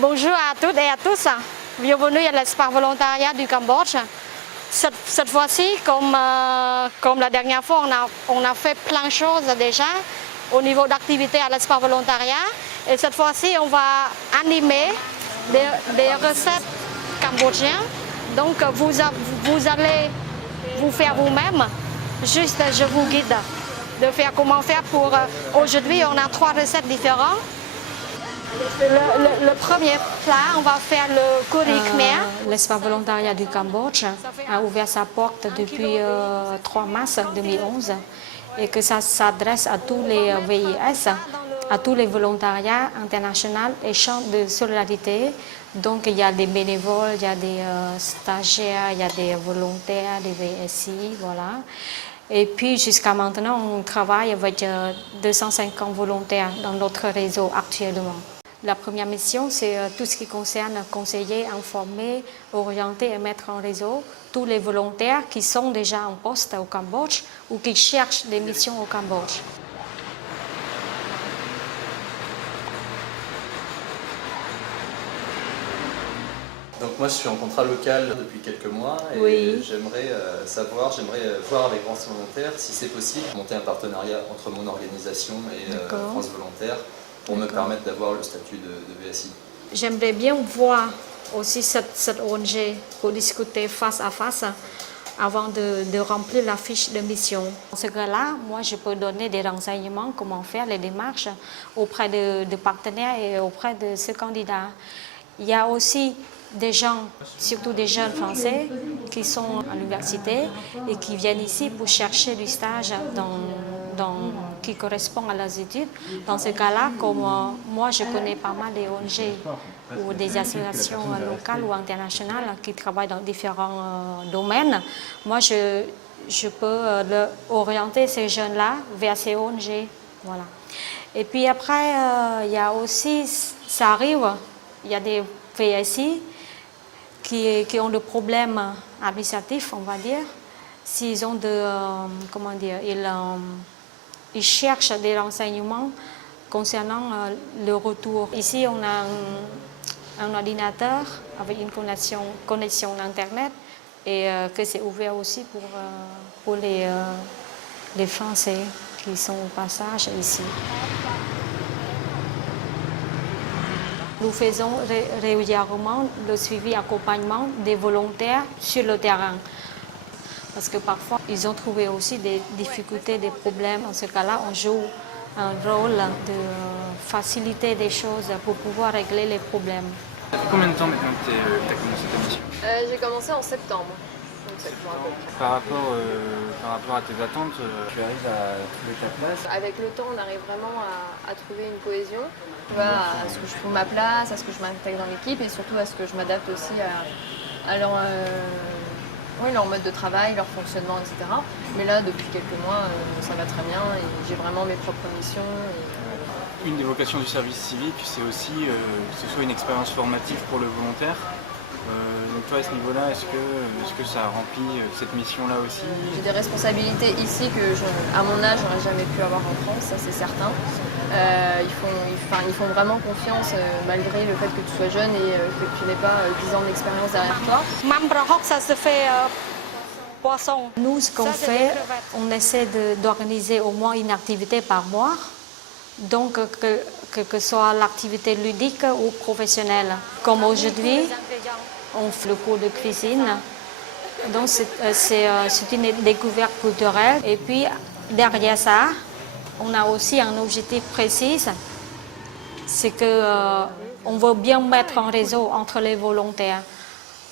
Bonjour à toutes et à tous. Bienvenue à l'espace volontariat du Cambodge. Cette fois-ci, comme la dernière fois, on a fait plein de choses déjà au niveau d'activité à l'espace volontariat. Et cette fois-ci, on va animer des recettes cambodgiennes. Donc, vous allez vous faire vous-même. Juste, je vous guide de faire comment faire pour... Aujourd'hui, on a 3 recettes différentes. Le premier plat, on va faire le curry khmer. L'espace volontariat du Cambodge a ouvert sa porte depuis 3 mars 2011 et que ça s'adresse à tous les VIS, à tous les volontariats internationaux et champs de solidarité. Donc il y a des bénévoles, il y a des stagiaires, il y a des volontaires, des VSI, voilà. Et puis jusqu'à maintenant, on travaille avec 250 volontaires dans notre réseau actuellement. La première mission, c'est tout ce qui concerne conseiller, informer, orienter et mettre en réseau tous les volontaires qui sont déjà en poste au Cambodge ou qui cherchent des missions au Cambodge. Donc moi je suis en contrat local depuis quelques mois et oui. j'aimerais voir avec France Volontaire si c'est possible de monter un partenariat entre mon organisation et France Volontaire pour me permettre d'avoir le statut de VSI. J'aimerais bien voir aussi cette ONG pour discuter face à face avant de remplir la fiche de mission. Dans ce cas-là, moi je peux donner des renseignements, comment faire les démarches auprès de partenaires et auprès de ce candidat. Il y a aussi des gens, surtout des jeunes Français, qui sont à l'université et qui viennent ici pour chercher du stage qui correspond à leurs études. Dans ce cas-là, comme moi je connais pas mal des ONG ou des associations locales ou internationales qui travaillent dans différents domaines, moi je peux orienter ces jeunes-là vers ces ONG. Voilà. Et puis après, il y a aussi, ça arrive, il y a des VSI qui ont des problèmes administratifs, on va dire. S'ils ont comment dire, ils cherchent des renseignements concernant le retour. Ici, on a un ordinateur avec une connexion Internet et que c'est ouvert aussi pour les Français qui sont au passage ici. Nous faisons régulièrement le suivi accompagnement des volontaires sur le terrain. Parce que parfois, ils ont trouvé aussi des difficultés, des problèmes. Dans ce cas-là, on joue un rôle de faciliter des choses pour pouvoir régler les problèmes. Ça fait combien de temps maintenant que tu as commencé ta mission? J'ai commencé en septembre. Par rapport à tes attentes, tu arrives à trouver ta place? Avec le temps, on arrive vraiment à trouver une cohésion, tu vois, à ce que je trouve ma place, à ce que je m'intègre dans l'équipe et surtout à ce que je m'adapte aussi à leur mode de travail, leur fonctionnement, etc. Mais là, depuis quelques mois, ça va très bien et j'ai vraiment mes propres missions. Une des vocations du service civique, c'est aussi que ce soit une expérience formative pour le volontaire. Donc toi, à ce niveau-là, est-ce que ça remplit cette mission-là aussi? J'ai des responsabilités ici que, à mon âge, j'aurais jamais pu avoir en France, ça c'est certain. Ils font vraiment confiance malgré le fait que tu sois jeune et que tu n'aies pas 10 ans d'expérience derrière toi. Ça se fait poisson. Nous, ce qu'on fait, on essaie d'organiser au moins une activité par mois. Donc, que ce soit l'activité ludique ou professionnelle. Comme aujourd'hui, on fait le cours de cuisine. Donc, c'est une découverte culturelle. Et puis, derrière ça, on a aussi un objectif précis. C'est qu'on veut bien mettre en réseau entre les volontaires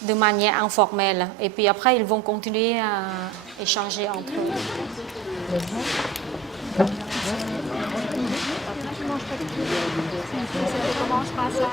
de manière informelle. Et puis après, ils vont continuer à échanger entre eux. Comment je passe là?